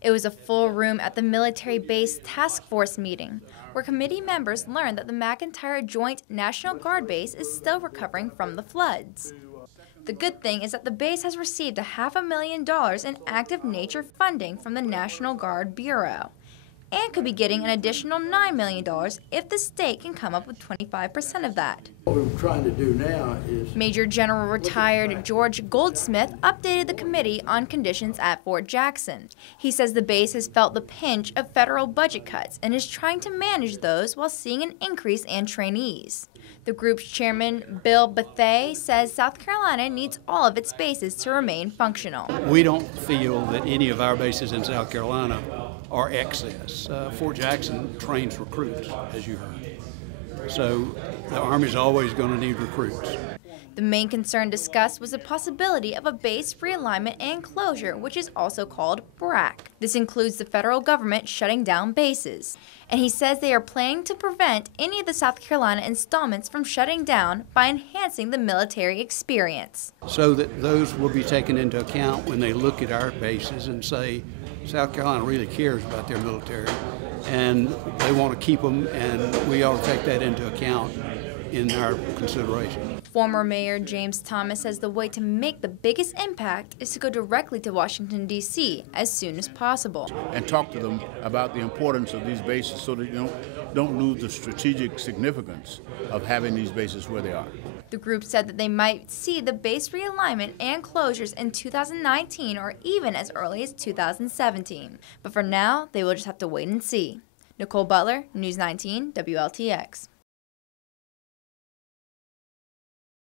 It was a full room at the Military Base Task Force meeting, where committee members learned that the McEntire Joint National Guard base is still recovering from the floods. The good thing is that the base has received $500,000 in active nature funding from the National Guard Bureau, and could be getting an additional $9 million if the state can come up with 25% of that. What we're trying to do now is... Major General retired George Goldsmith updated the committee on conditions at Fort Jackson. He says the base has felt the pinch of federal budget cuts and is trying to manage those while seeing an increase in trainees. The group's chairman, Bill Bethay, says South Carolina needs all of its bases to remain functional. We don't feel that any of our bases in South Carolina are excess. Fort Jackson trains recruits, as you heard. So the Army's always going to need recruits. The main concern discussed was the possibility of a base realignment and closure, which is also called BRAC. This includes the federal government shutting down bases. And he says they are planning to prevent any of the South Carolina installments from shutting down by enhancing the military experience. So that those will be taken into account when they look at our bases and say, South Carolina really cares about their military and they want to keep them, and we ought to take that into account in our consideration. Former Mayor James Thomas says the way to make the biggest impact is to go directly to Washington, D.C. as soon as possible. And talk to them about the importance of these bases so that you don't lose the strategic significance of having these bases where they are. The group said that they might see the base realignment and closures in 2019 or even as early as 2017. But for now, they will just have to wait and see. Nicole Butler, News 19, WLTX.